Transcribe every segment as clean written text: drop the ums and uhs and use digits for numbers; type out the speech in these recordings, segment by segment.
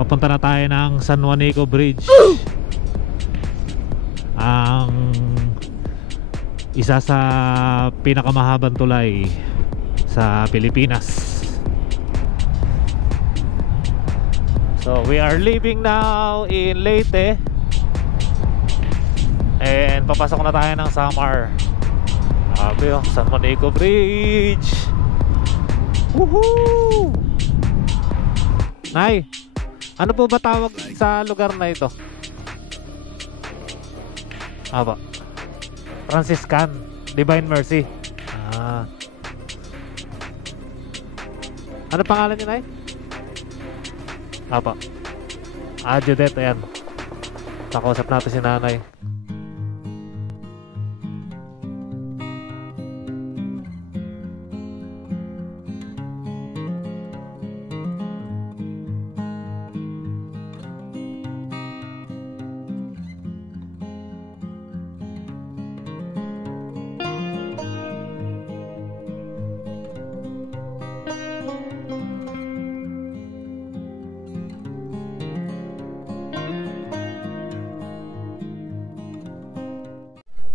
Papunta na tayo ng San Juanico Bridge. Ang isa sa pinakamahabang tulay sa Pilipinas. So we are leaving now in Leyte. And papasok na tayo ng Samar. Sabi yung San Juanico Bridge. Woohoo! Nay, ano po ba tawag sa lugar na ito? Aba, Franciscan Divine Mercy. Ano pangalan niyo, Nay? Aba, Judette, ayan. Nakausap natin si Nanay.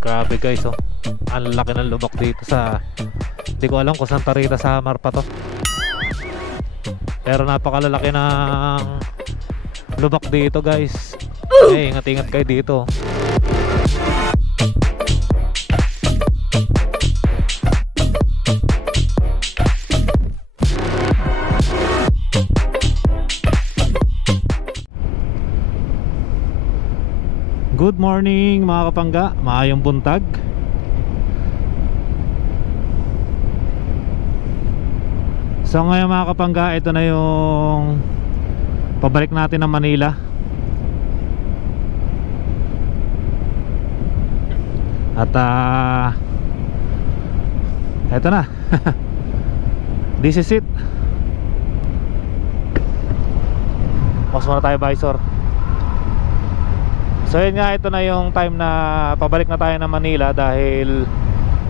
Grabe guys, oh. Ang laki ng lubak dito sa... Hindi ko alam kung saan Tarita Samar pa to. Pero napakalalaki ng lubak dito guys. Ingat-ingat kayo dito. Good morning mga kapangga, maayong buntag. So ngayon mga kapangga, ito na yung pabalik natin ng Manila. At ito na. This is it. Mas muna tayo, Visor. So yun nga, ito na yung time na pabalik na tayo ng Manila dahil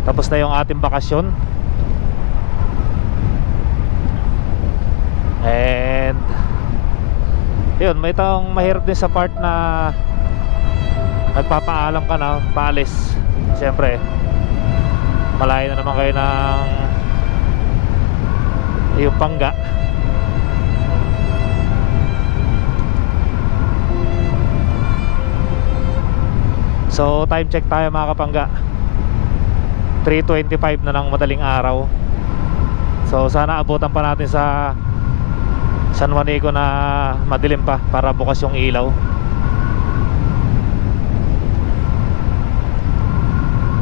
tapos na yung ating bakasyon. And yun, may taong mahirap din sa part na nagpapaalam ka na, paalis. Siyempre, malayo na naman kayo ng yung Pangga. So time check tayo mga kapangga, 3:25 na ng madaling araw. So sana abutan pa natin sa San Juanico na madilim pa para bukas yung ilaw.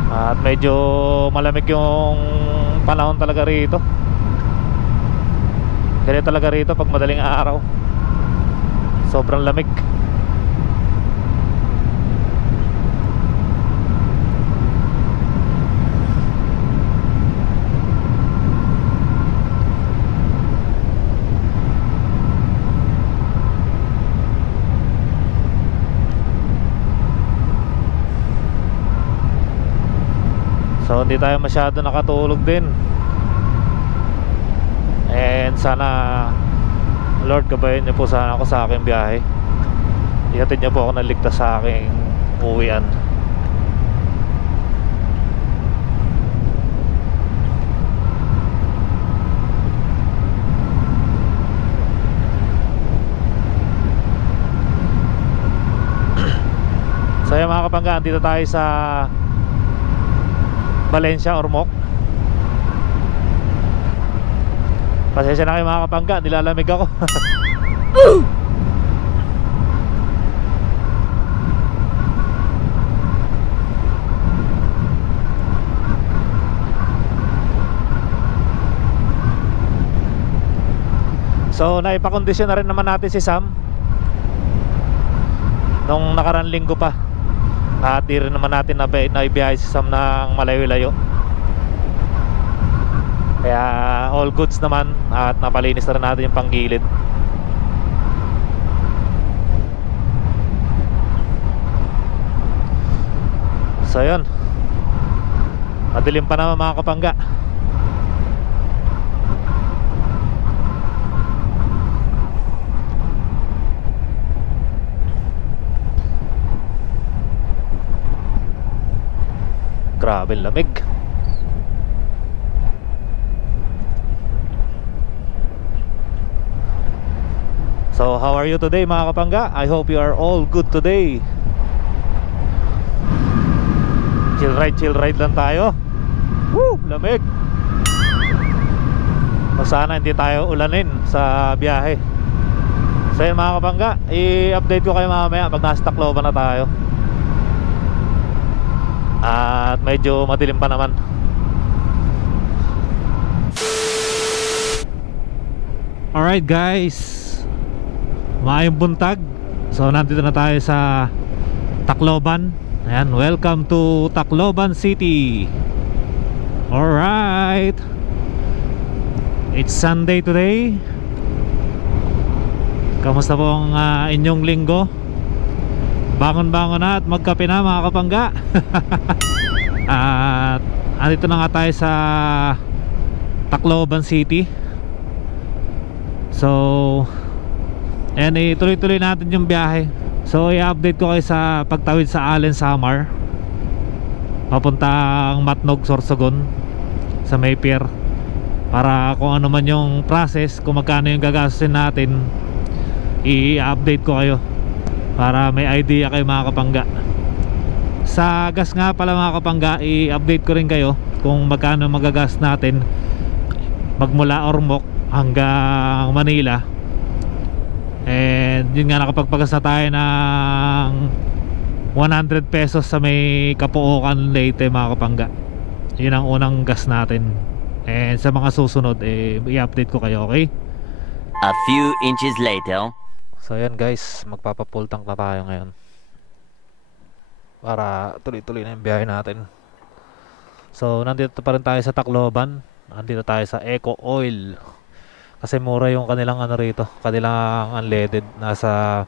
At medyo malamig yung panahon talaga rito. Ganito talaga rito pag madaling araw. Sobrang lamig. So hindi tayo masyado nakatulog din. And sana Lord, gabayan niyo po sana ako sa aking biyahe. Ihatid niyo po ako ng ligtas sa aking uwian. So yung mga kapangga, dito tayo sa Valencia, Ormoc. Pasensya na kayo mga kapangga, nilalamig ako. So naipakondisyon na rin naman natin si Sam nung nakaraan linggo pa. At di rin naman natin naibiyahe si Sam ng malayo-layo. Kaya all goods naman. At napalinis na rin natin yung panggilid. So yun, madilim pa naman mga kapangga. Grabe lamig. So how are you today mga kapangga? I hope you are all good today. Chill ride lang tayo. Woo! Lamig. O sana hindi tayo ulanin sa biyahe. So yun mga kapangga, i-update ko kayo mamaya pag nasa Tacloban na tayo. At medyo madilim pa naman. Alright guys, maayong buntag. So nandito na tayo sa Tacloban. Ayan, welcome to Tacloban City. Alright, it's Sunday today. Kamusta po ang inyong linggo? Bangon-bangon na at magkape na mga kapangga. At andito na nga tayo sa Tacloban City. So ayan, ituloy-tuloy natin yung biyahe. So i-update ko kayo sa pagtawid sa Allen Samar papuntang Matnog, Sorsogon sa May Pier, para kung ano man yung process, kung magkano yung gagastusin natin, i-update ko kayo para may idea kayo mga kapangga. Sa gas nga pala mga kapangga, i-update ko rin kayo kung magkano magagas natin magmula Ormoc hanggang Manila. And yun nga, nakapagpagas na tayo ng 100 pesos sa may Kapuokan, Leyte mga kapangga. Yun ang unang gas natin. And sa mga susunod, i-update ko kayo, okay? A few inches later. So ayan guys, magpapa-full tank na tayo ngayon para tuloy-tuloy na yung biyahe natin. So nandito pa rin tayo sa Tacloban. Nandito tayo sa Eco Oil kasi mura yung kanilang ano rito, kanilang unleaded. Nasa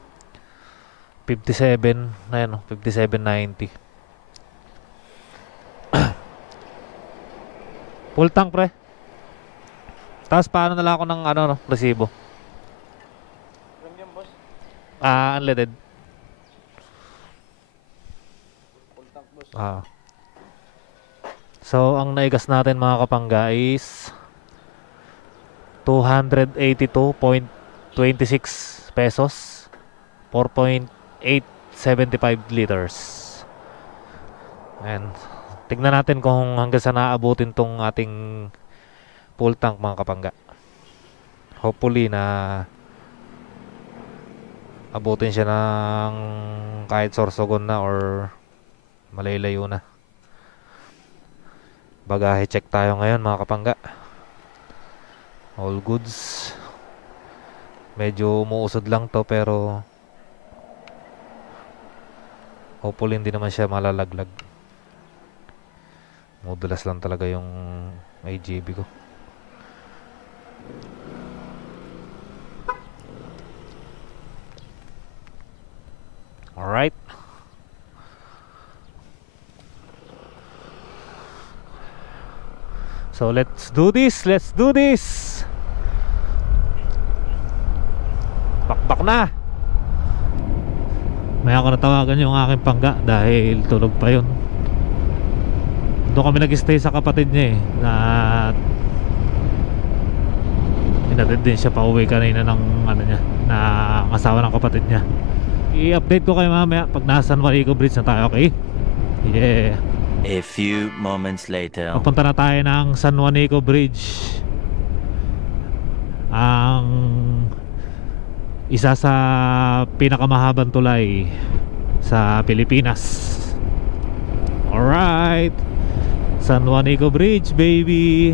57, ayan, 57.90. Full tank pre. Tapos paano nala ako ng ano, resibo? Unleaded. So ang naigas natin mga kapangga is 282.26 pesos, 4.875 liters. And tignan natin kung hanggang saan naabutin tong ating full tank mga kapangga. Hopefully na abutin siya ng kahit Sorsogon na or malaylayo na. Bagahe check tayo ngayon mga kapangga. All goods. Medyo umuusod lang to pero hopefully hindi naman siya malalaglag. Modulas lang talaga yung AGB ko. Alright. So let's do this. Bakbak na. May ako natawagan yung aking pangga dahil tulog pa yun. Doon kami nag-stay sa kapatid niya na inatid din siya pa uwi kanina ng ano niya, na asawa ng kapatid niya. I-update ko kayo mamaya pag nasa San Juanico Bridge na tayo, okay? Yeah. A few moments later. Papunta na tayo ng San Juanico Bridge, ang isa sa pinakamahabang tulay sa Pilipinas. Alright, San Juanico Bridge baby.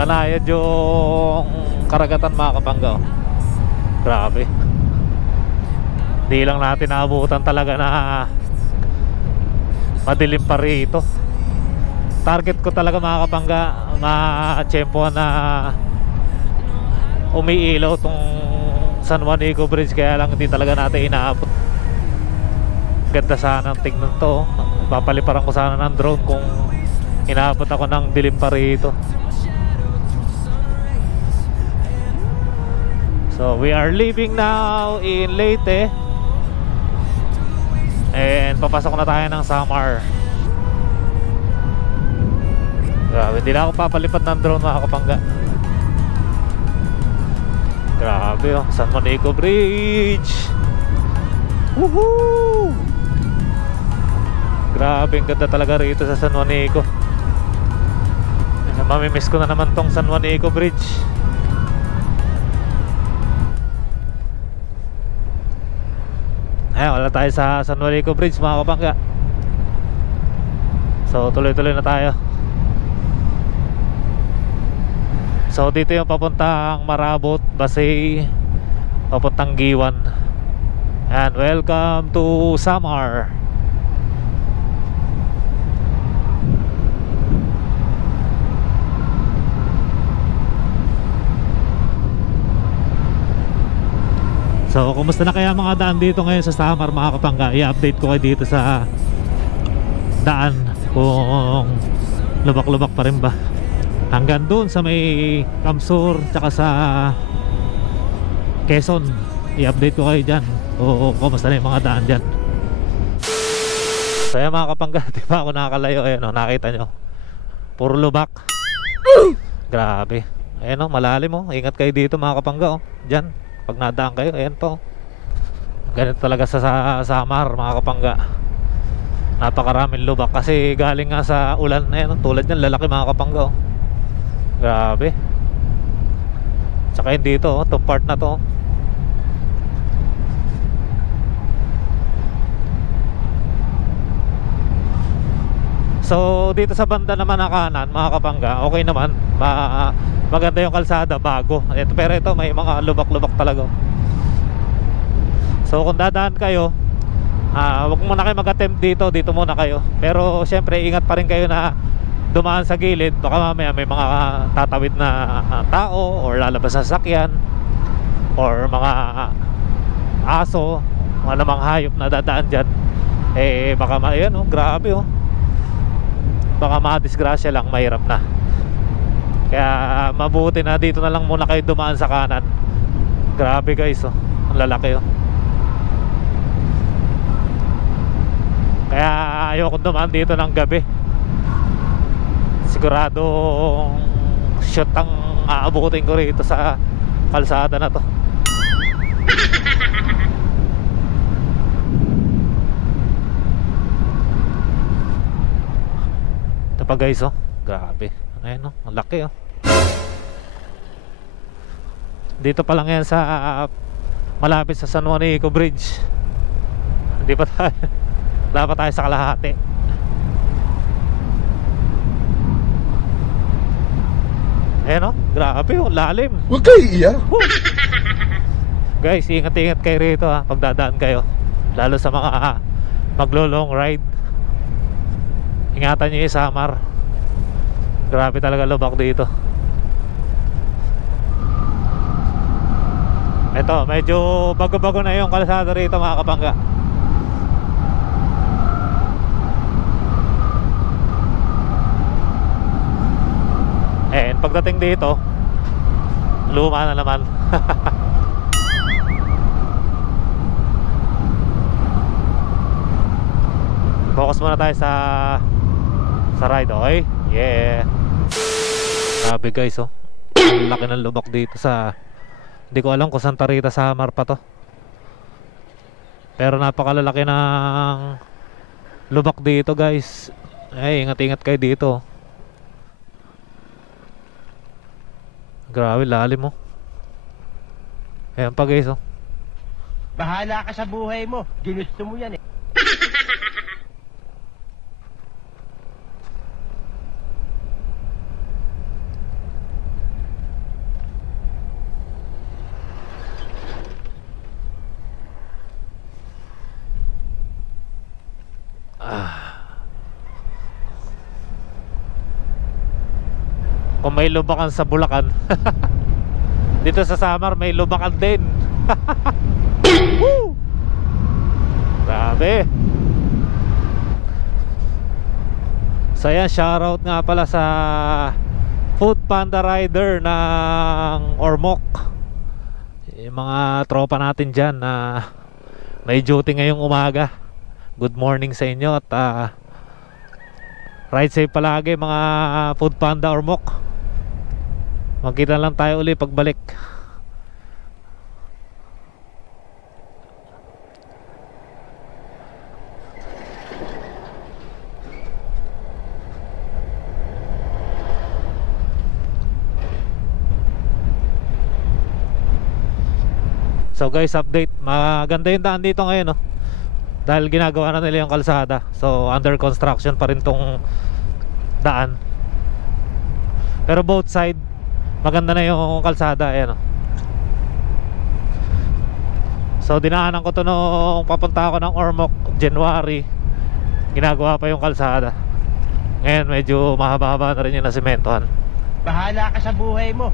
Banayad yung karagatan mga kapangga. Grabe. Di lang natin naabutan talaga na madilim pa rito. Target ko talaga mga kapangga, ma-tsempohan na umiilaw tong San Juanico Bridge, kaya lang hindi talaga natin inaabot. Ganda sana ang tignan to. Papaliparan ko sana ng drone kung inaabot ako ng dilim pa rito. So So we are leaving now in Leyte. And papasok na tayo ng Samar. Grabe, hindi na ako papalipad ng drone mga kapangga. Grabe oh, San Juanico Bridge. Woohoo! Grabe, ang ganda talaga rito sa San Juanico. Mamimiss ko na naman tong San Juanico Bridge. Ayan, wala tayo sa San Juanico Bridge mga kapangga. So tuloy-tuloy na tayo. So dito yung papuntang Marabot, Basay, papuntang Giwan. And welcome to Samar. So kumusta na kaya mga daan dito ngayon sa Samar mga kapangga? I-update ko kayo dito sa daan kung lubak-lubak pa rin ba. Hanggang doon sa may Kamsur tsaka sa Quezon, i-update ko kayo dyan o kumusta na yung mga daan dyan. So yan mga kapangga, di ba ako nakakalayo? Ayan o, nakita nyo, puro lubak. Grabe. Ayan o, malalim o. Ingat kayo dito mga kapangga o. Dyan, pag nadaan kayo, ayan po. Ganito talaga sa Samar mga kapangga. Napakaraming lubak kasi galing nga sa ulan. Ayan o, tulad yan, lalaki mga kapangga o. Grabe. Tsaka yun dito o, itong part na to. So dito sa banda naman na kanan mga kapangga, okay naman, maganda yung kalsada, bago. Pero ito may mga lubak-lubak talaga. So kung dadaan kayo, wag muna kayo mag-attempt dito muna kayo. Pero syempre ingat pa rin kayo na dumaan sa gilid. Baka mamaya may mga tatawid na tao or lalabas sa sasakyan or mga aso, mga namang hayop na dadaan dyan. Eh baka ayan oh, grabe oh, baka madisgrasya lang, mahirap na. Kaya mabuti na dito na lang muna kayo dumaan sa kanan. Grabe guys oh, ang lalaki oh. Kaya ayoko dumaan dito ng gabi. Siguradong shoot ang aabutin ko rito sa kalsada na to. Ito pa guys oh, grabe. Ayan oh, ang laki oh. Dito pa lang yan sa malapit sa San Juanico Bridge. Hindi pa tayo dapat tayo sa kalahati. Ayan oh, grabe oh, lalim. Huwag kayo iiyak. Guys, ingat-ingat kayo rito ha, pagdadaan kayo. Lalo sa mga maglo-long ride. Ingatan nyo yung Samar. Grabe talaga lubak dito. Ito, medyo bago-bago na yung kalsada rito mga kapangga. Pagdating dito, luma na naman. Focus muna tayo sa ride, okay? Yeah. Grabe guys oh, ang laki ng lubak dito sa, hindi ko alam kung Santa Rita, Samar pa to. Pero napakalalaki ng lubak dito guys. Ay, ingat-ingat kayo dito. Grabe, lalim mo. Ayan pa guys oh. Bahala ka sa buhay mo. Ginusto mo yan eh. Kung may lubakan sa Bulacan, dito sa Samar may lubakan din. Woo! Grabe. So yan, shoutout nga pala sa Food Panda Rider ng Ormoc. yung mga tropa natin dyan na may duty ngayong umaga. Good morning sa inyo at ride safe palagi mga Food Panda or Mok. Magkita lang tayo uli pagbalik. So guys, update. Maganda yung daan dito ngayon, no? Dahil ginagawa na nila yung kalsada. So under construction pa rin tong daan. Pero both side maganda na yung kalsada. Ayan, no? So dinaanan ko to nung papunta ako ng Ormoc January. Ginagawa pa yung kalsada. Ngayon medyo mahaba-haba na rin yung nasimentohan. Bahala ka sa buhay mo.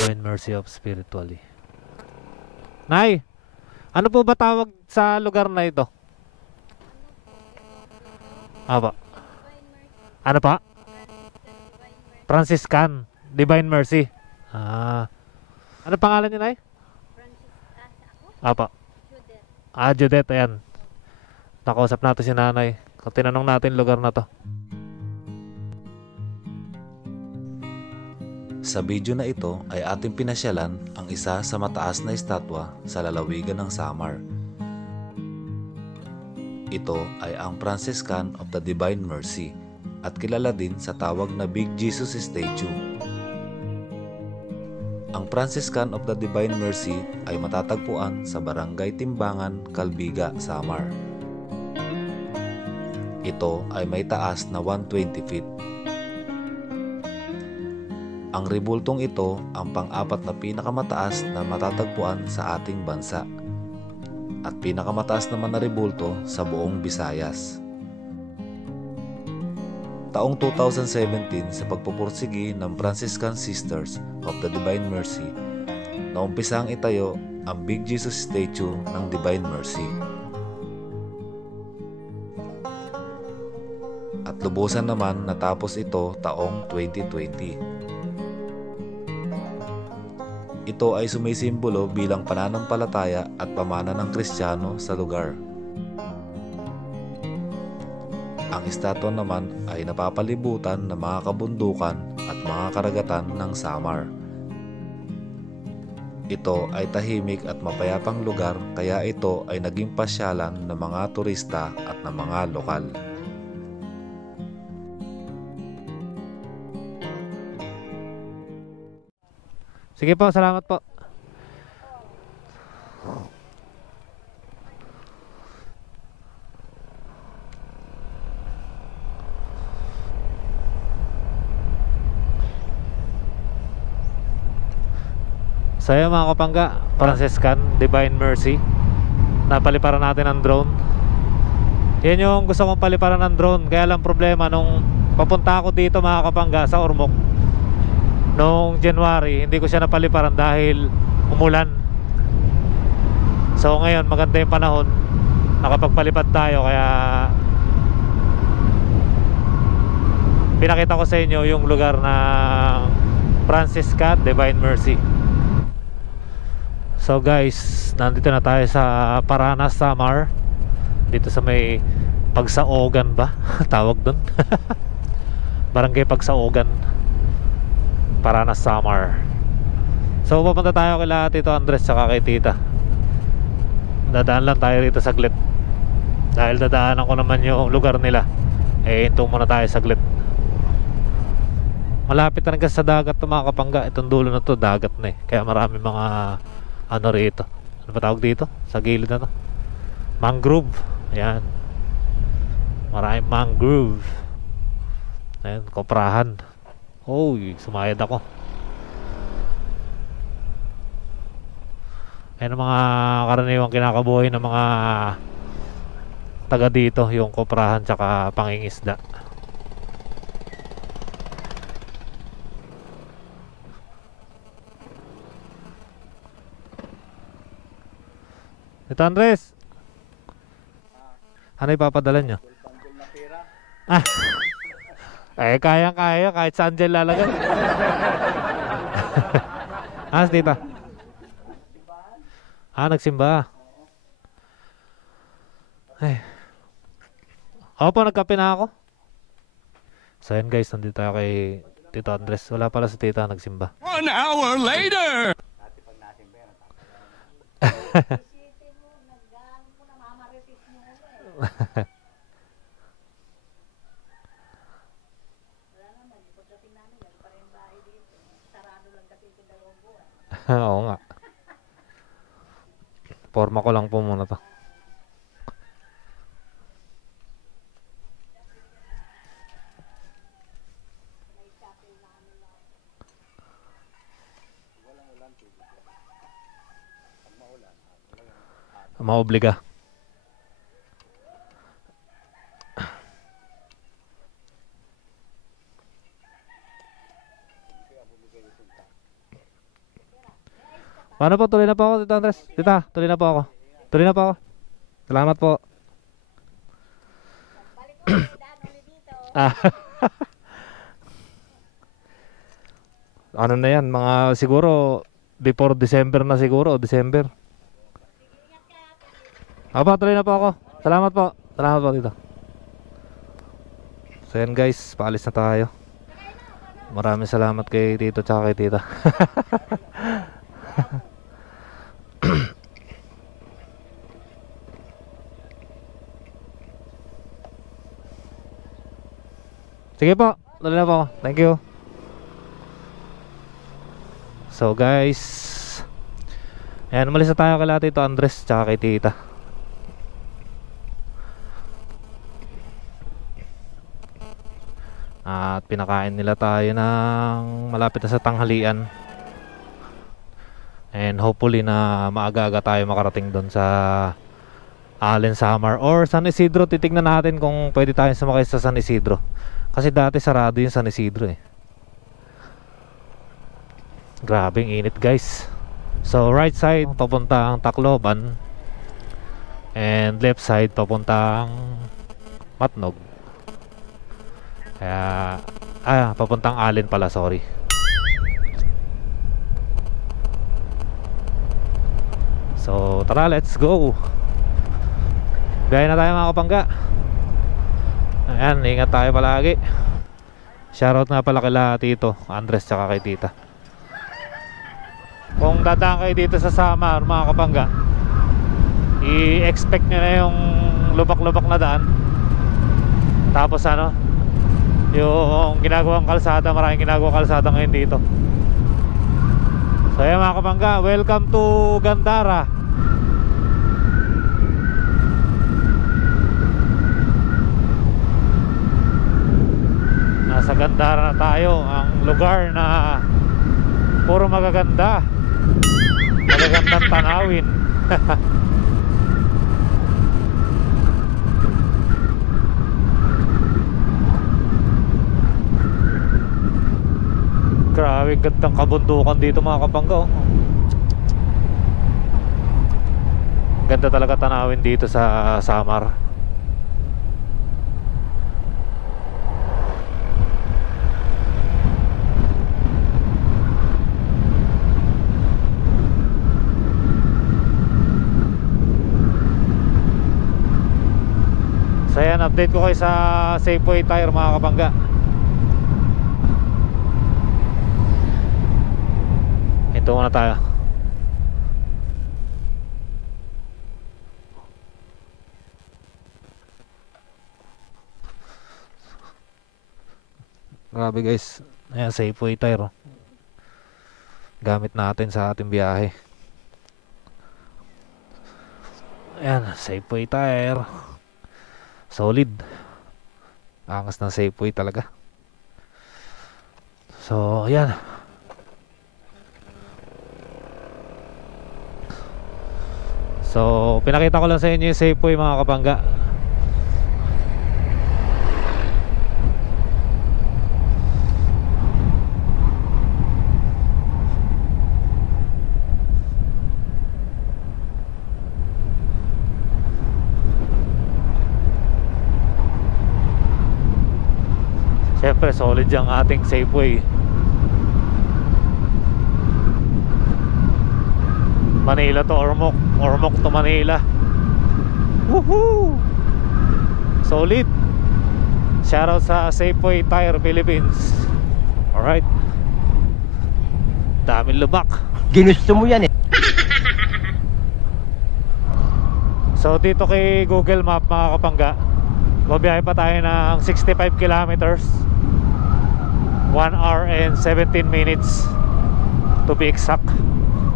Divine Mercy of Spiritually. Nay, ano po ba tawag sa lugar na ito? Aba. Ano pa? Franciscan Divine Mercy. Ano pangalan niya, Nay? Apa. Judith, ayan. Nakausap natin si Nanay. Tinanong natin lugar na to. Sa video na ito ay ating pinasyalan ang isa sa mataas na estatwa sa lalawigan ng Samar. Ito ay ang Franciscan of the Divine Mercy at kilala din sa tawag na Big Jesus Statue. Ang Franciscan of the Divine Mercy ay matatagpuan sa Barangay Timbangan, Calbiga, Samar. Ito ay may taas na 120 feet. Ang rebultong ito ang pang-apat na pinakamataas na matatagpuan sa ating bansa at pinakamataas naman na rebulto sa buong Visayas. Taong 2017 sa pagpupursigi ng Franciscan Sisters of the Divine Mercy, naumpisang itayo ang Big Jesus Statue ng Divine Mercy. At lubusan naman natapos ito taong 2020. Ito ay sumisimbolo bilang pananampalataya at pamana ng Kristiyano sa lugar. Ang estatwa naman ay napapalibutan ng mga kabundukan at mga karagatan ng Samar. Ito ay tahimik at mapayapang lugar kaya ito ay naging pasyalan ng mga turista at ng mga lokal. Sige po, salamat po. So yun mga kapangga, Franciscan Divine Mercy. Napaliparan natin ang drone. Yan yung gusto kong paliparan ng drone. Kaya lang problema nung papunta ako dito mga kapangga sa Ormoc noong January, hindi ko siya napaliparan dahil umulan. So ngayon maganda yung panahon, nakapagpalipad tayo, kaya pinakita ko sa inyo yung lugar ng Franciscan Divine Mercy. So guys, nandito na tayo sa Paranas, Samar. Dito sa may Pagsaogan ba? Tawag doon. Barangay Pagsaogan, Paranas, Samar. So papunta tayo kila Tito Andres saka kay Tita. Dadaan lang tayo rito saglit. Dahil dadaanan ko naman yung lugar nila. Hinto muna tayo saglit. Malapit na sa dagat to mga kapangga. Itong dulo na to dagat na Kaya marami mga ano rito. Ano ba tawag dito? Sa gilid na to, mangrove. Ayan, maraming mangrove. Ayan, koprahan. Uy, sumayad ako. Ayan ang mga karaniwang kinakabuhay ng mga taga dito, yung koprahan tsaka pangingisda. Ito Andres, ano ipapadala nyo? Eh, kayang-kaya kahit saan dyan lalagay. Tita. Nagsimba. Ay. Opo, nagkape na ako. So yan guys, nandito tayo kay Tito Andres. Wala pala si Tita, nagsimba. 1 hour later! Oo nga. Forma ko lang po muna to. Maobliga. Paano po? Tuloy na po ako, Tito Andres. Tita, tuloy na po ako. Tuloy na po ako. Salamat po. Ano na yan? Mga siguro before December na siguro. O December. Tuloy na po ako. Salamat po. Salamat po, Tito. So yan guys, paalis na tayo. Maraming salamat kay Tito tsaka kay Tita. Sige po, tuloy na po ako. Thank you. So guys, ayan, umalis na tayo kay Tito Andres tsaka kay Tita. At pinakain nila tayo ng malapit na sa tanghalian. And hopefully na maaga-aga tayo makarating doon sa Allen Samar or San Isidro. Titignan natin kung pwede tayong sumakay sa San Isidro. Kasi dati sarado yung San Isidro eh. Grabing init guys. So right side papuntang Tacloban, and left side papuntang Matnog. Kaya papuntang Allen pala, sorry. So tara, let's go. Biyahe na tayo mga kapangga. Ayan, ingat tayo palagi. Shoutout nga pala kila Tito Andres tsaka kay Tita. Kung dadaan kayo dito sa Samar mga kapangga, i-expect nyo na yung lubak-lubak na daan. Tapos ano, yung ginagawang kalsada, maraming ginagawang kalsada ngayon dito. So ayan mga kapangga, welcome to Gandara. Nasa Gandara na tayo, ang lugar na puro magaganda, magagandang tanawin. Grabe, gandang kabundukan dito mga kapangga, oh. Ganda talaga tanawin dito sa Samar. So yan, update ko kayo sa Safeway Tire mga kapangga. Ito muna tayo. Grabe guys. Ayan, Safeway Tire, oh. Gamit natin sa ating biyahe. Ayan, Safeway Tire. Solid. Angas ng Safeway talaga. So ayan. So pinakita ko lang sa inyo yung Safeway mga kapangga. Siyempre solid yung ating Safeway. Manila to Ormoc, Ormoc to Manila. Woohoo! Solid. Shoutout sa Safeway Tire Philippines. Alright. Daming lubak. Ginusto mo yan eh. So dito kay Google Map mga kapangga, babiyahe pa tayo ng 65 kilometers, 1 hour and 17 minutes to be exact,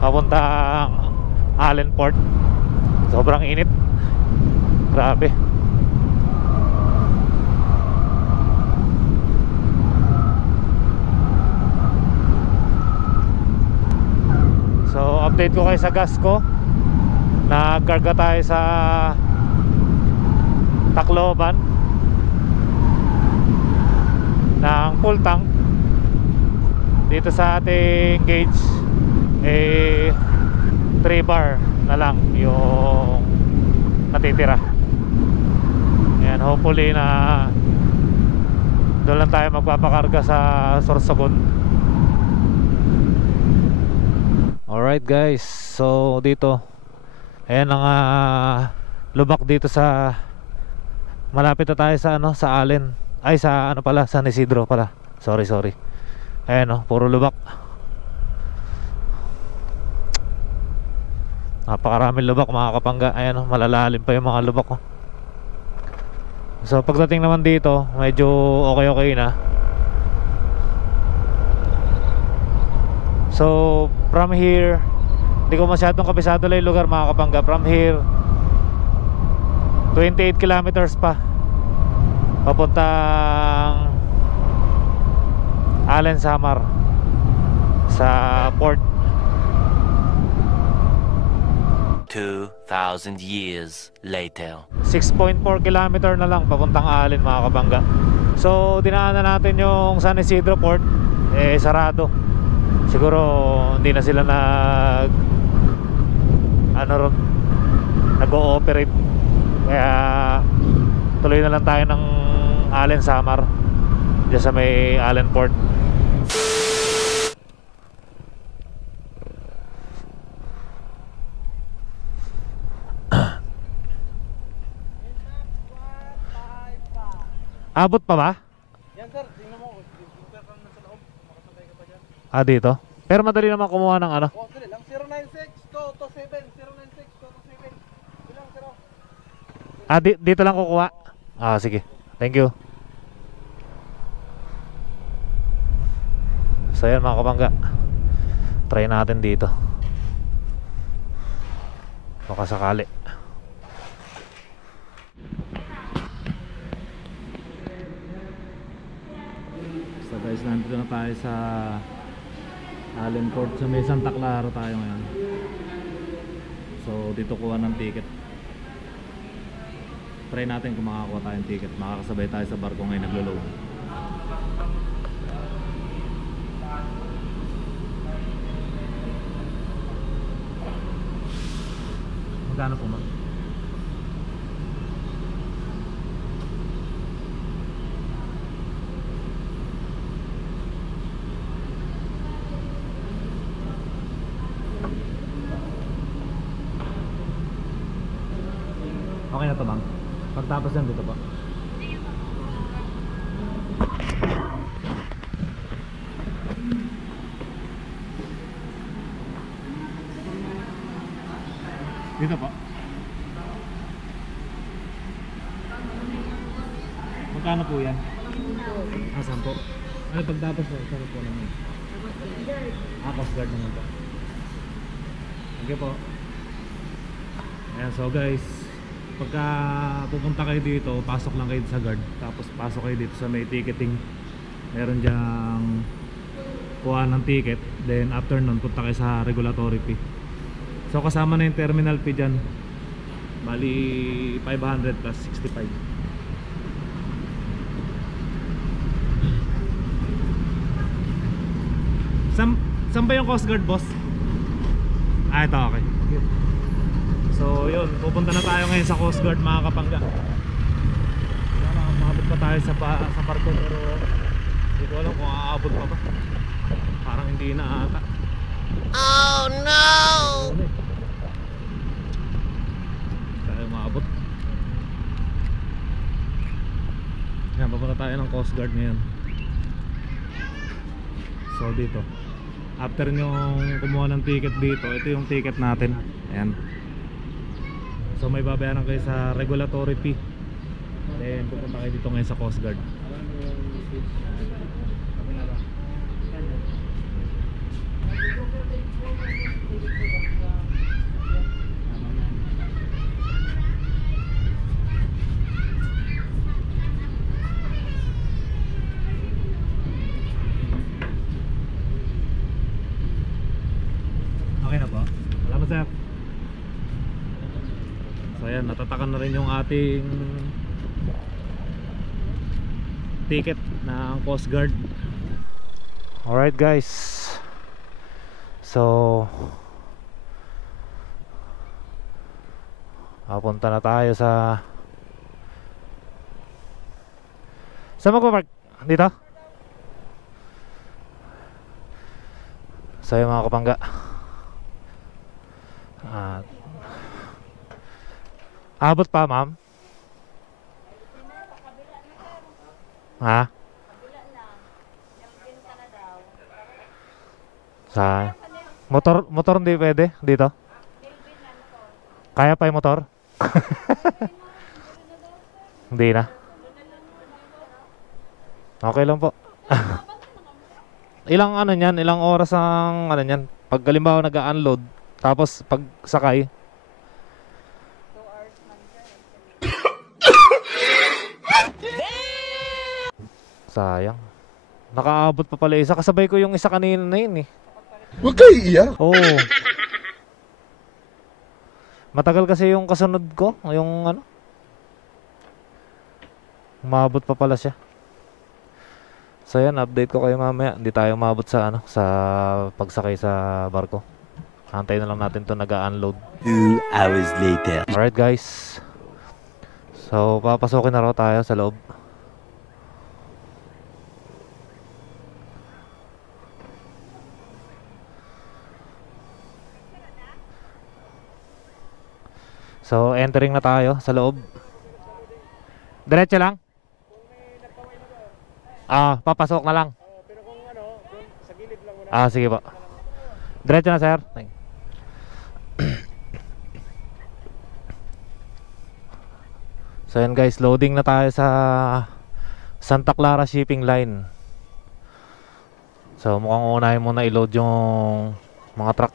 papuntang Allenport. Sobrang init. Grabe. So update ko kayo sa gas ko. Nagkarga tayo sa Tacloban ng full tank. Dito sa ating gauge 3 bar na lang yung natitira. Ayan, hopefully na doon lang tayo magpapakarga sa Sorsogon. Alright guys, so dito ayan ang lubak dito sa, malapit na tayo sa sa Allen, ay sa pala, San Isidro pala, sorry ayan puro lubak, napakaraming lubak mga kapangga. Ayan malalalim pa yung mga lubak So pagdating naman dito medyo okay na. So from here, hindi ko masyadong kabisado lang yung lugar mga kapangga. From here 28 kilometers pa papuntang Allen Samar sa port. 2,000 years later. 6.4 kilometer na lang papuntang Allen mga kabangga. So dinaanan natin yung San Isidro Port, sarado. Siguro hindi na sila nag-ooperate. Kaya tuloy na lang tayo ng Allen Samar diyan sa may Allen Port. Abot pa ba? Yan sir, tingnan mo. Dito ka na sa loob. Makasabay ka pa dyan. Dito? Pero madali naman kumuha ng Oh, sir lang. 096-227. 096-227. Bilang, sir. Dito lang kukuha? Sige. Thank you. So yan mga kabangga, try natin dito, baka sakali. So guys, nandito na tayo sa Allenport. So may Santa Clara tayo ngayon. So dito kuha ng ticket. Try natin kung makakakuha tayong ticket. Makakasabay tayo sa barko ngayon naglo-load. Magkano po, ma'am? Okay na to, ma'am. Pagtapos yan dito po. Dito po. Magkano po yan? 10 po. Ano pagtapos po? Saan po naman? Coast Guard naman po. Okay po. Ayan, so guys, pagka pupunta kayo dito, pasok lang kayo sa guard. Tapos pasok kayo dito sa may ticketing. Meron dyang kuha ng ticket. Then after nun, punta kayo sa regulatory fee. So kasama na yung terminal fee dyan. Bali 500 plus 65. Saan ba yung Coast Guard, boss? Ito, okay. So yun, pupunta na tayo ngayon sa Coast Guard mga kapangga. Makabot pa tayo sa barko, pero Hindi ko alam kung aabot pa ba. Parang hindi na ata. Oh no! Tayo maabot. Yan, papunta tayo ng Coast Guard ngayon. So dito, after nyong kumuha ng ticket dito, ito yung ticket natin. Ayan. So may babayaran kayo sa regulatory fee. Then pupunta kayo dito ngayon sa Coast Guard. Okay na po? Salamat sir. So ayan, natatakan na rin yung ating ticket ng Coast Guard. Alright guys, so papunta na tayo sa magpapark? Dito? So yung mga kapangga, abot pa ma'am? Ha? Sa motor hindi pwede dito? Kaya pa yung motor? Hindi na. Okay lang po. Ilang ano niyan, ilang oras ang ano niyan? Pag halimbawa nag-unload tapos pag sakay, sayang. Nakaabot pa pala isa. Kasabay ko yung isa kanina na yun eh. Huwag kayo iiyak. Oo. Matagal kasi yung kasunod ko. Yung ano. Umabot pa pala siya. So yan, update ko kayo mamaya. Hindi tayo umabot sa ano, sa pagsakay sa barko. Antayin na lang natin to nag-unload. 2 hours later. Alright guys. So papasokin na raw tayo sa loob. So entering na tayo sa loob. Diretso lang? Papasok na lang. Pero kung ano, sa gilid lang muna. Sige po. Diretso na sir. So yan guys, loading na tayo sa Santa Clara Shipping Line. So mukhang unahin muna i-load yung mga truck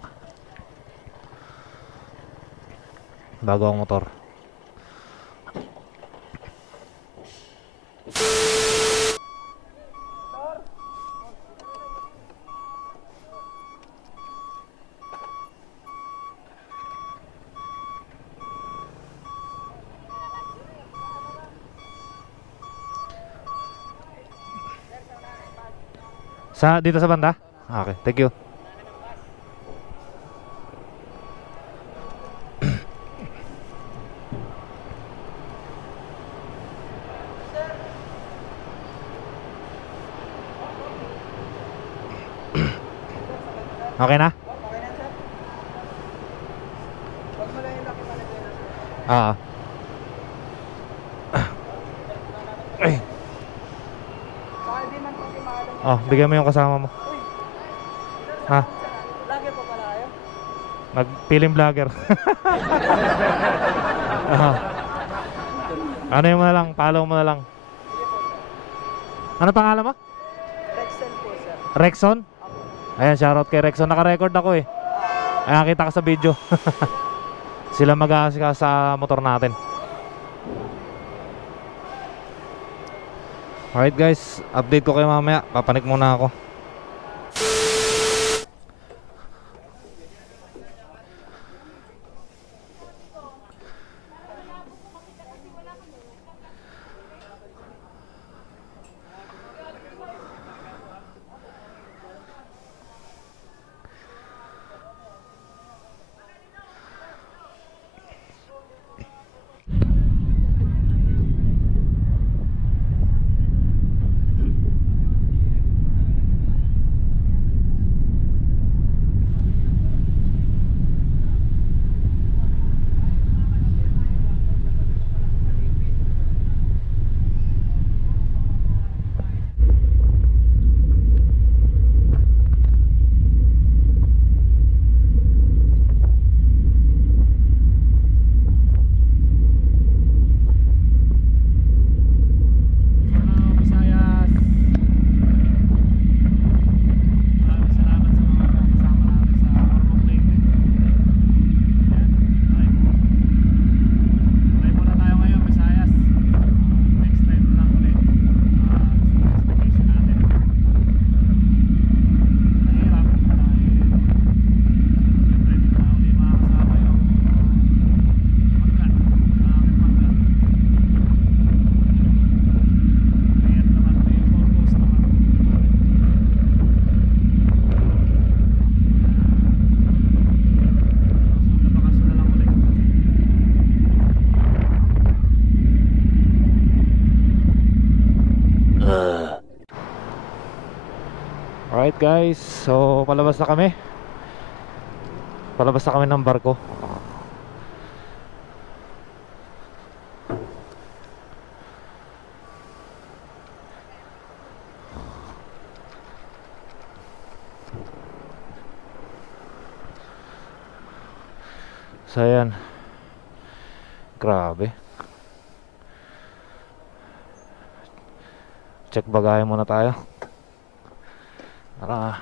bago ang motor. Dito sa banda? Okay, thank you. Okay na? Ay. Bigyan mo yung kasama mo. Ha? Vlogger po pala kayo? Nag-film vlogger. Ano yung mo na lang? Follow mo na lang. Ano pangalan mo? Rexel po sir. Rexon? Ayan, shoutout kay Rexon. Naka-record ako eh. Ayan, kita ka sa video. Sila mag-aasika sa motor natin. Alright guys, update ko kayo mamaya. Papanik muna ako. Alright guys, so palabas na kami. Palabas na kami ng barko. So ayan. Grabe. Check bagahe muna tayo. Tara.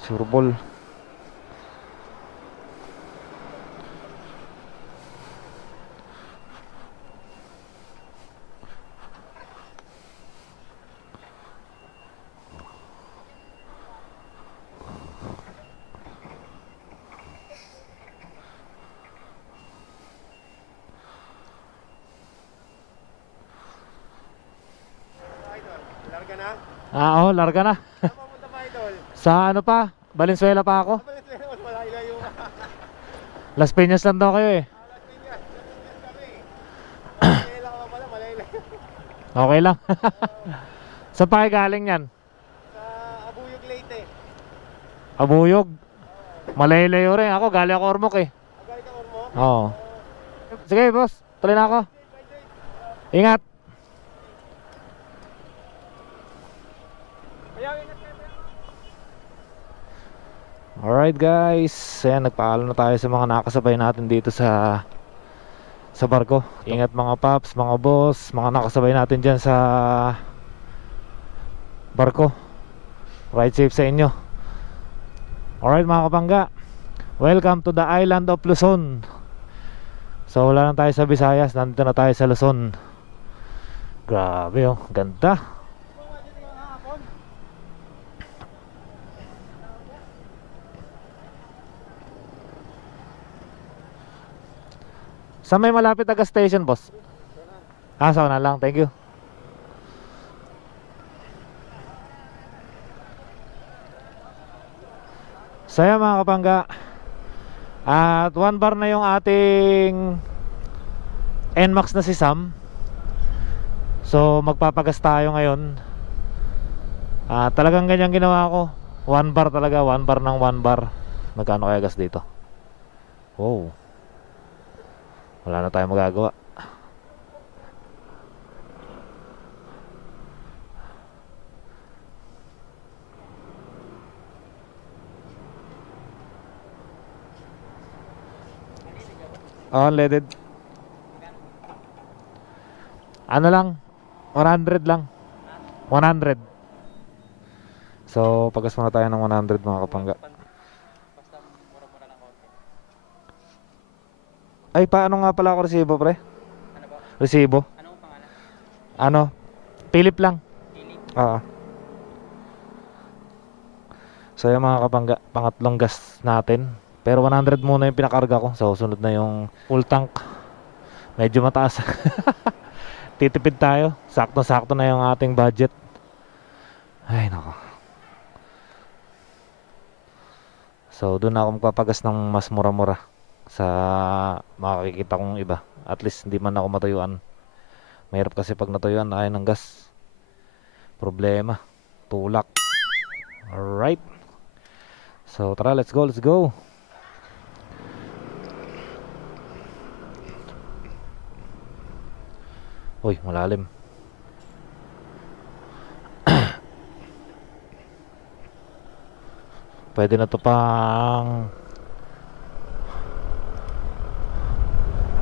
Surbol. Larga na? Oo, larga na. Saan papunta ba, idol? Sa ano pa? Valenzuela pa ako. Valenzuela, mas malayo. Las Piñas lang daw kayo eh. Las Piñas kami. Valenzuela ka pa pala, malayo. Okay lang. Saan pa kayo galing yan? Sa Abuyog Leyte. Abuyog. Malayo rin. Ako galing ako Ormoc eh. Agalit ka, Ormoc? Oo. Sige boss, tuloy na ako. Ingat. Alright guys, ayan, nagpaalam na tayo sa mga nakasabay natin dito sa barko. Ingat mga paps, mga boss, mga nakasabay natin dyan sa barko. Ride safe sa inyo. Alright mga kapangga, welcome to the island of Luzon. So wala na tayo sa Visayas, nandito na tayo sa Luzon. Grabe oh, ganda. Sa may malapit na gas station, boss? Ah, sa una lang. Thank you. So yan mga kapangga. At 1 bar na yung ating NMAX na si Sam. So magpapagas tayo ngayon. Talagang ganyan ginawa ko. 1 bar talaga. 1 bar ng 1 bar. Magkano kaya gas dito? Wow, wala na tayong magagawa. Unleaded. Ano lang? 100 lang. 100. So, pagas muna tayo ng 100 mga kapangga. Ay, paano nga pala ako resibo, pre? Ano ba? Resibo? Anong pangalan? Ano? Philip lang. Philip. Oo. So yung mga kapangga, pangatlong gas natin. Pero 100 muna yung pinakarga ko. So sunod na yung full tank. Medyo mataas. Titipid tayo. Sakto-sakto na yung ating budget. Ay nako. So doon ako magpapagas ng mas mura-mura sa makikita kong iba. At least hindi man ako matuyuan. Mahirap kasi pag natuyuan ayaw ng gas. Problema. Tulak. Alright. So tara, let's go, let's go. Uy, malalim. Pwede na to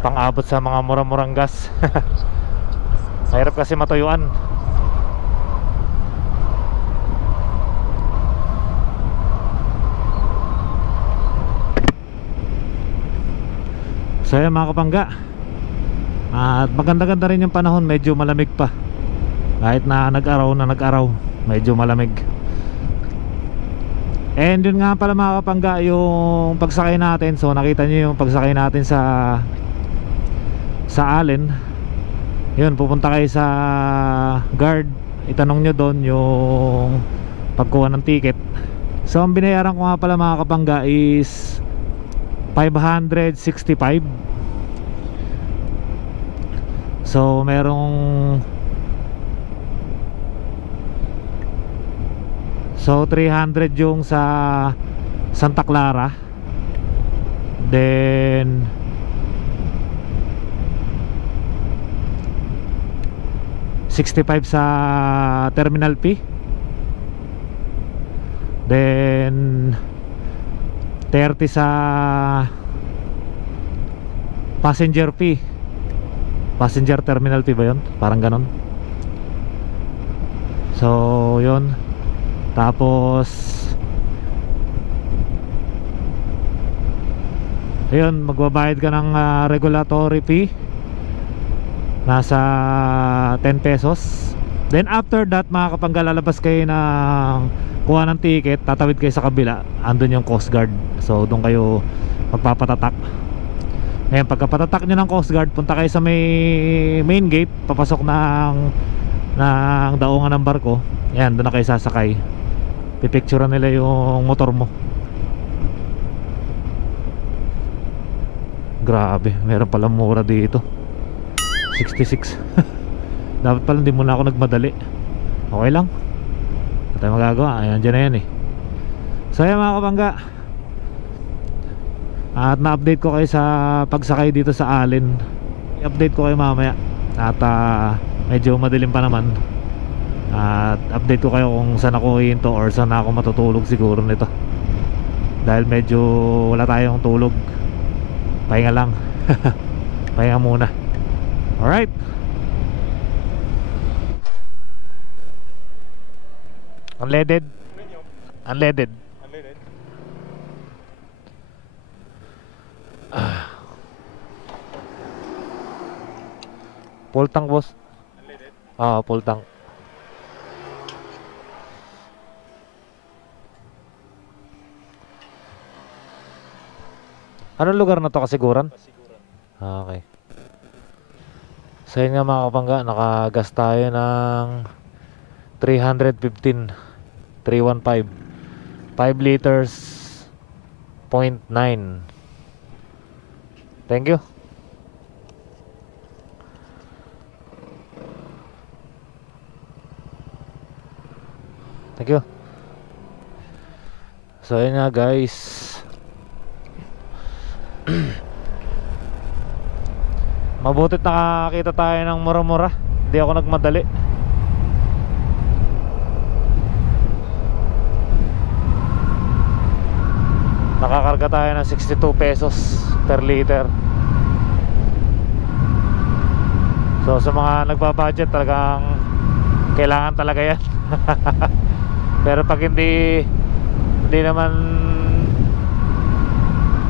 pang-abot sa mga mura-murang gas. Mahirap kasi matuyuan. So yan mga kapangga, at maganda-ganda rin yung panahon. Medyo malamig pa. Kahit na nag-araw, medyo malamig. And yun nga pala mga kapangga, yung pagsakay natin. So nakita nyo yung pagsakay natin sa Allen. Yun, pupunta kayo sa guard, itanong nyo doon yung pagkuha ng ticket. So ang binayaran ko nga pala mga kapangga is 565. So So merong So 300 yung sa Santa Clara. Then 65 sa Terminal P. Then 30 sa Passenger P. Passenger Terminal P ba yun? Parang ganon. So yun. Tapos ayun, magbabayad ka ng regulatory fee. Nasa 10 pesos. Then after that, mga kapangga, lalabas kayo ng kuha ng ticket, tatawid kayo sa kabila, andun yung Coast Guard. So doon kayo magpapatatak. Ngayon, pagkapatatak nyo ng Coast Guard, punta kayo sa main gate, papasok ng daungan ng barko. Yan, doon na kayo sasakay. Pipicturean nila yung motor mo. Grabe, meron palang mura dito. 66. Dapat pala hindi muna ako nagmadali. Okay lang, hindi tayo magagawa. Ayan, dyan na yan eh. So ayan mga kabangga, at na-update ko kayo sa pagsakay dito sa Allen. I-update ko kayo mamaya. At medyo madilim pa naman. At update ko kayo kung saan ako hinto or saan ako matutulog siguro nito. Dahil medyo wala tayong tulog. Pahinga lang. Pahinga muna. Alright. Unleaded. Unleaded. Unleaded. Full tank, boss. Unleaded. Full tank. Anong lugar na to, Kasiguran? Pasiguran. Okay. So yun nga mga kapangga, nakagas tayo ng 315 315 5 liters 0.9. Thank you. Thank you. So yun nga guys, mabutit nakakita tayo ng mura-mura. Hindi ako nagmadali. Nakakarga tayo ng 62 pesos per liter. So sa mga nagbabudget, talagang kailangan talaga yan. Pero pag hindi naman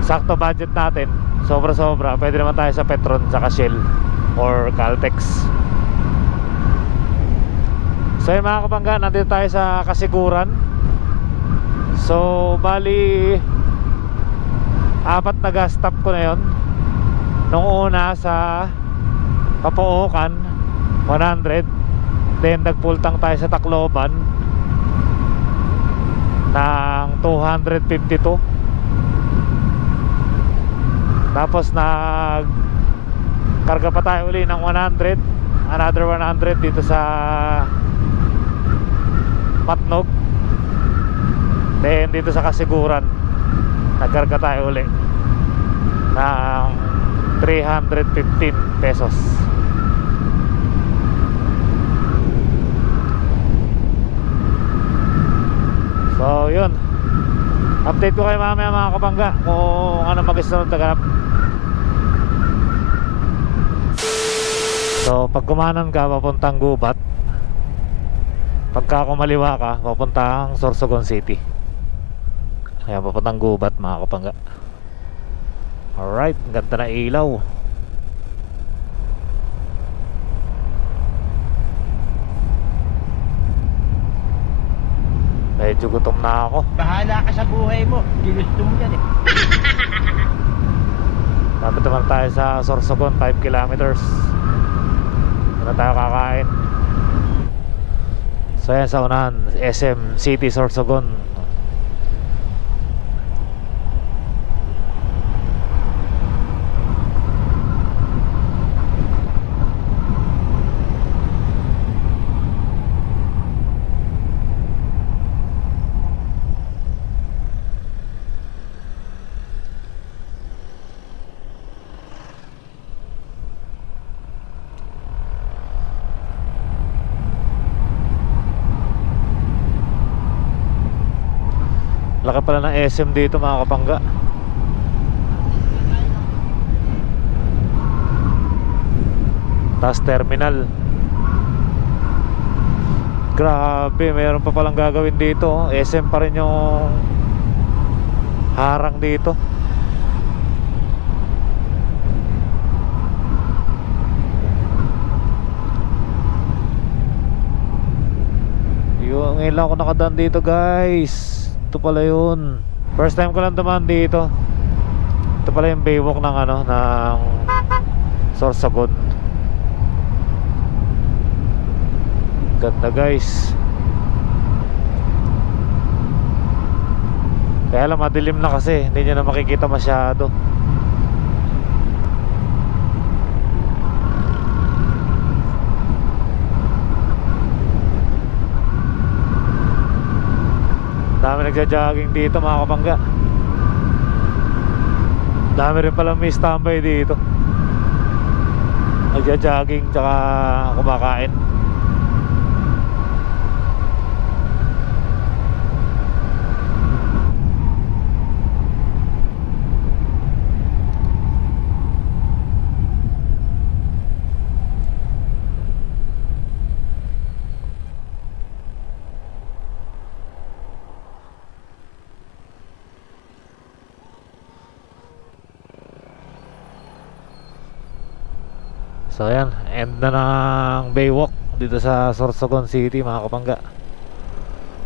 sakto budget natin, sobra-sobra, pwede naman tayo sa Petron, sa Shell or Caltex. So yun mga kapangga, nandito tayo sa Kasiguran. So bali 4 na gas stop ko na yun. Nung una sa Kapookan 100, then nag-full tank tayo sa Tacloban ng 252. Tapos karga pa tayo uli ng 100, another 100 dito sa Matnog. Then dito sa Kasiguran nagkarga tayo uli ng 315 pesos. So yun, update ko kayo mamaya mga kapangga kung ano mag-sunod na ganap. So pag kumanan ka papuntang Gubat, pagka kumaliwa ka papuntang Sorsogon City. Ayan, papuntang Gubat mga kapangga. Alright, ganda na ilaw. Medyo gutom na ako. Bahala ka sa buhay mo. Ginusto mo yan eh. Dapat naman tayo sa Sorsogon, 5 kilometers. Doon na tayo kakain. So yan sa unahan, SM City Sorsogon. Laki pala ng SM dito mga kapangga. Tas terminal. Grabe, mayroon pa palang gagawin dito. SM pa rin yung harang dito. Yung ngayon lang ako nakadaan dito guys. Ito pala yun. First time ko lang dumaan dito. Ito pala yung baywalk ng ano, ng Sorsogon. Ganda guys. Kaya lang madilim na kasi, hindi nyo na makikita masyado. Dami nagja-jogging dito mga kapangga. Dami rin pala may standby dito. Nagja-jogging tsaka kumakain. So ayan, end na ng baywalk dito sa Sorsogon City mga kapangga.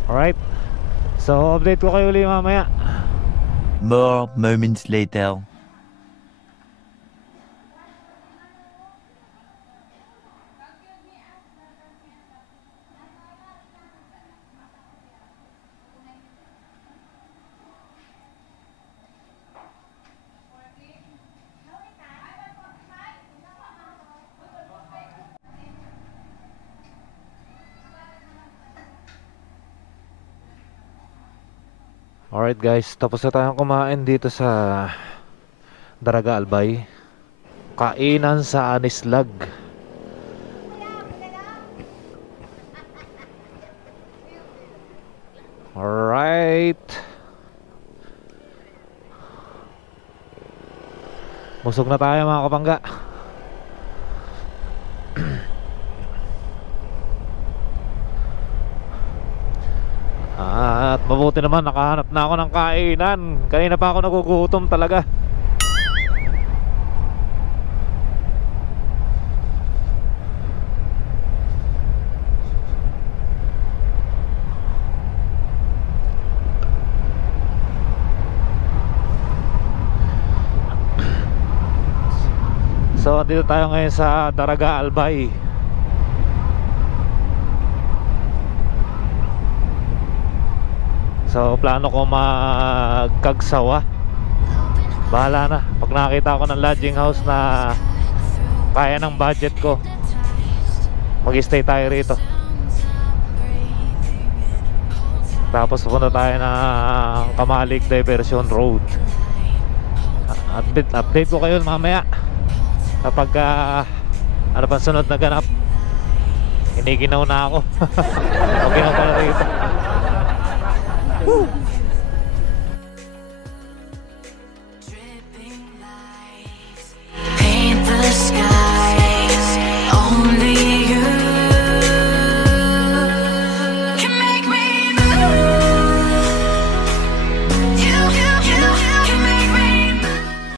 Alright, so update ko kayo ulit mamaya. More moments later. Alright guys, tapos na tayong kumain dito sa Daraga Albay. Kainan sa Anislag. Alright, busog na tayo mga kapangga. At mabuti naman nakahanap na ako ng kainan. Kanina pa ako nagugutom talaga. So dito tayo ngayon sa Daraga Albay. So plano ko magkagsawa. Bahala na. Pag nakita ko ng lodging house na kaya ng budget ko, mag-stay tayo rito. Tapos pupunta tayo ng Kamalik Diversion Road. Update ko kayo mamaya kapag ano pa sunod na ganap. Hiniginaw na ako. Okay na pala rito.